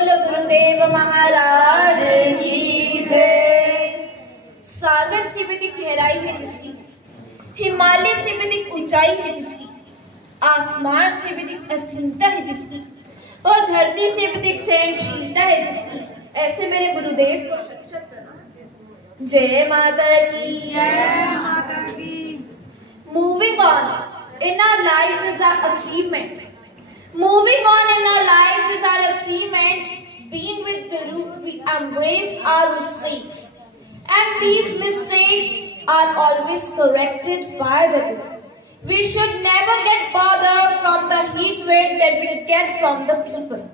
गुरुदेव महाराज की जय। सागर से भी अधिक गहराई है जिसकी, हिमालय से भी अधिक ऊंचाई है जिसकी, आसमान से भी अधिक असीमता है जिसकी, और धरती से भी अधिक सहनशीलता है जिसकी, ऐसे मेरे गुरुदेव को जय माता की जय माता की। Moving on in our life is our achievement. Moving on in our life is our achievement. Being with Guru, we embrace our mistakes, and these mistakes are always corrected by the Guru. We should never get bothered from the hatred that we get from the people.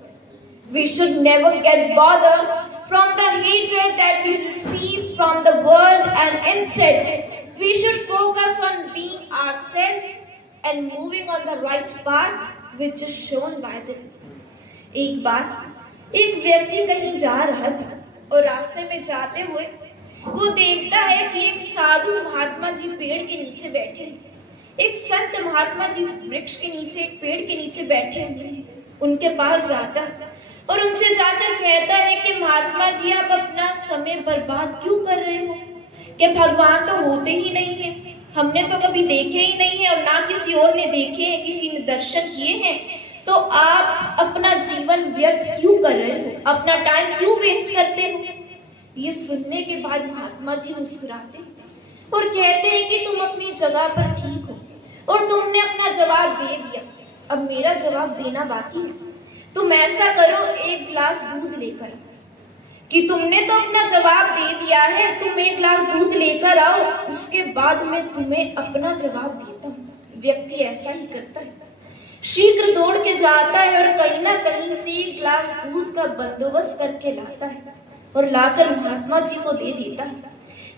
We should never get bothered from the hatred that we receive from the world, and instead we should focus on being ourselves and moving on the right path which is shown by the. एक बार एक व्यक्ति कहीं जा रहा था और रास्ते में जाते हुए वो देखता है कि एक साधु महात्मा जी पेड़ के नीचे बैठे हैं। एक संत महात्मा जी वृक्ष के नीचे, एक पेड़ के नीचे बैठे हुए हैं। उनके पास जाता और उनसे जाकर कहता है कि महात्मा जी, आप अपना समय बर्बाद क्यों कर रहे हो? कि भगवान तो होते ही नहीं है, हमने तो कभी देखे ही नहीं है और ना किसी और ने देखे हैं, किसी ने दर्शन किए हैं, तो आप अपना जीवन व्यर्थ क्यों कर रहे हो? अपना टाइम क्यों वेस्ट करते हो? ये सुनने के बाद महात्मा जी मुस्कुराते और कहते हैं कि तुम अपनी जगह पर ठीक हो और तुमने अपना जवाब दे दिया, अब मेरा जवाब देना बाकी है। तुम ऐसा करो, एक गिलास दूध लेकर आओ। कि तुमने तो अपना जवाब दे दिया है, तुम एक गिलास दूध लेकर आओ, उसके बाद मैं तुम्हें अपना जवाब देता हूँ। व्यक्ति ऐसा ही करता है, शीघ्र दौड़ के जाता है और कहीं ना कहीं से एक गिलास दूध का बंदोबस्त करके लाता है और लाकर महात्मा जी को दे देता है।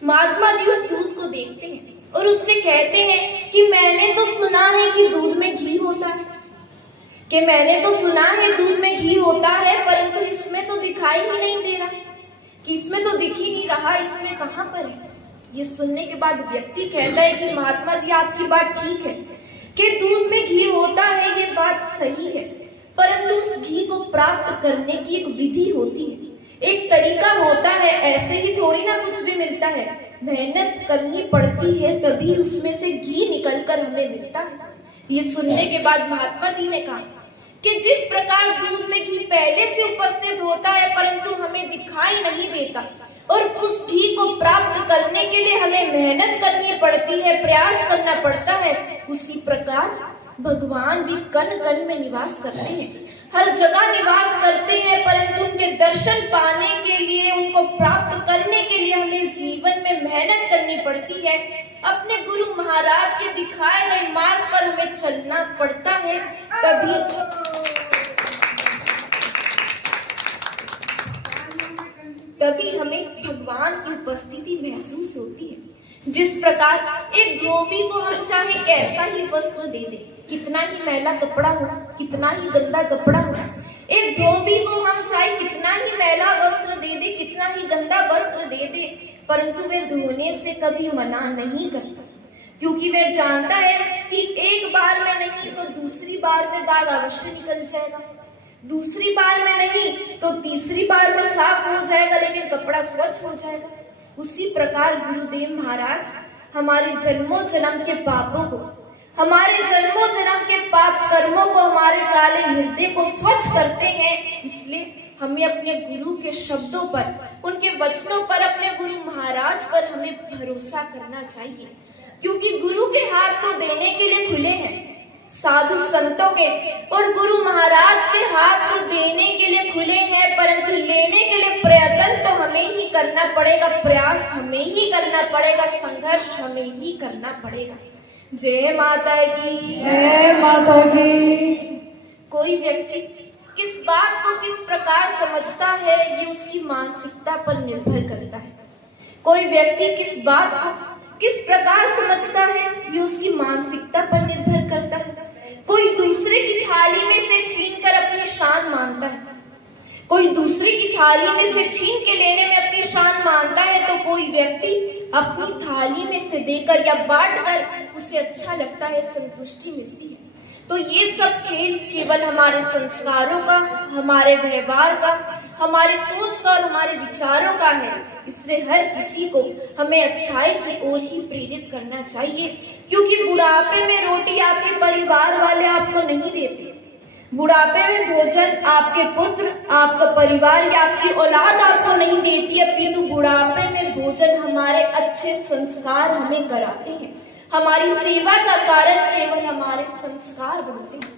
महात्मा जी उस दूध को देखते हैं और उससे कहते हैं कि मैंने तो सुना है कि दूध में घी होता है, कि मैंने तो सुना है दूध में घी होता है, परंतु इसमें तो दिखाई ही नहीं दे रहा, कि इसमें तो दिख ही नहीं रहा, इसमें कहाँ पर है? ये सुनने के बाद व्यक्ति कहता है कि महात्मा जी, आपकी बात ठीक है कि दूध में घी होता है, ये बात सही है, परंतु उस घी को प्राप्त करने की एक विधि होती है, एक तरीका होता है। ऐसे ही थोड़ी ना कुछ भी मिलता है, मेहनत करनी पड़ती है, तभी उसमें से घी निकलकर हमें मिलता है। ये सुनने के बाद महात्मा जी ने कहा कि जिस प्रकार दूध में घी पहले से उपस्थित होता है परंतु हमें दिखाई नहीं देता, और उस घी को प्राप्त करने के लिए हमें मेहनत करनी पड़ती है, प्रयास करना पड़ता है, उसी प्रकार भगवान भी कण कण में निवास करते हैं, हर जगह निवास करते हैं, परंतु उनके दर्शन पाने के लिए, उनको प्राप्त करने के लिए हमें जीवन में मेहनत करनी पड़ती है। अपने गुरु महाराज के दिखाए गए मार्ग पर हमें चलना पड़ता है, तभी हमें भगवान की उपस्थिति महसूस होती है। जिस प्रकार एक धोबी को हम चाहे कैसा ही वस्त्र दे दे, कितना ही मैला कपड़ा हो, कितना ही गंदा कपड़ा हो, एक धोबी को हम चाहे कितना ही मैला वस्त्र दे दे, कितना ही गंदा वस्त्र दे दे, परंतु वे धोने से कभी मना नहीं करता, क्योंकि वह जानता है कि एक बार में नहीं तो दूसरी बार में दाग अवश्य निकल जाएगा, दूसरी बार में नहीं तो तीसरी बार में साफ हो जाएगा, लेकिन कपड़ा स्वच्छ हो जाएगा। उसी प्रकार गुरुदेव महाराज हमारे जन्मों जन्म के पापों को, हमारे जन्मों जन्म के पाप कर्मों को, हमारे काले हृदय को स्वच्छ करते हैं। इसलिए हमें अपने गुरु के शब्दों पर, उनके वचनों पर, अपने गुरु महाराज पर हमें भरोसा करना चाहिए, क्योंकि गुरु के हाथ तो देने के लिए खुले हैं, साधु संतों के और गुरु महाराज के हाथ तो देने के लिए खुले हैं, परंतु लेने के लिए प्रयत्न तो हमें ही करना पड़ेगा, प्रयास हमें ही करना पड़ेगा, संघर्ष हमें ही करना पड़ेगा। जय माता की जय माता की। कोई व्यक्ति किस बात को किस प्रकार समझता है, ये उसकी मानसिकता पर निर्भर करता है। कोई व्यक्ति किस बात को किस प्रकार समझता है, ये उसकी मानसिकता पर निर्भर करता है। कोई दूसरे की थाली में से छीनकर अपनी शान मानता है, कोई दूसरे की थाली में से छीन के लेने में अपनी शान मानता है, तो कोई व्यक्ति अपनी थाली में से देकर या बांटकर उसे अच्छा लगता है, संतुष्टि मिलती है। तो ये सब खेल केवल हमारे संस्कारों का, हमारे व्यवहार का, हमारी सोच का और हमारे विचारों का है। इसलिए हर किसी को हमें अच्छाई की ओर ही प्रेरित करना चाहिए, क्योंकि बुढ़ापे में रोटी आपके परिवार वाले आपको नहीं देते। बुढ़ापे में भोजन आपके पुत्र, आपका परिवार या आपकी औलाद आपको नहीं देती है, अपितु बुढ़ापे में भोजन हमारे अच्छे संस्कार हमें कराते हैं। हमारी सेवा का कारण केवल हमारे संस्कार बनते हैं।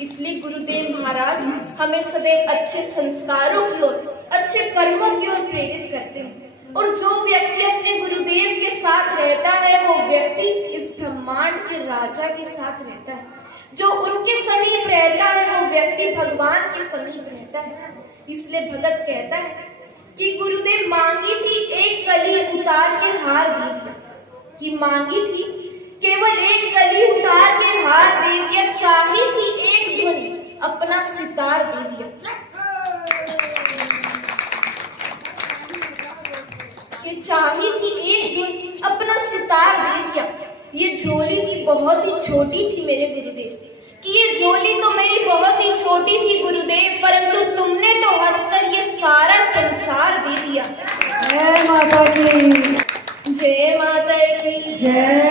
इसलिए गुरुदेव महाराज हमें सदैव अच्छे संस्कारों की ओर, अच्छे कर्मों की ओर प्रेरित करते हैं। और जो व्यक्ति अपने गुरुदेव के साथ रहता है, वो व्यक्ति इस ब्रह्मांड के राजा के साथ रहता है। जो उनके समीप रहता है, वो व्यक्ति भगवान के समीप रहता है। इसलिए भगत कहता है कि गुरुदेव मांगी थी एक कली उतार के हार दे दिया, कि मांगी थी केवल एक कली उतार के हार दे दिया, चाही थी एक धुन अपना सितार दे दिया। कि चाही थी एक धुन अपना सितार दे दिया। ये झोली थी बहुत ही छोटी थी मेरे गुरुदेव, कि ये झोली तो मेरी बहुत ही छोटी थी गुरुदेव, परंतु तुमने तो हंसकर ये सारा संसार दे दिया। जय माता की, जय माता की जय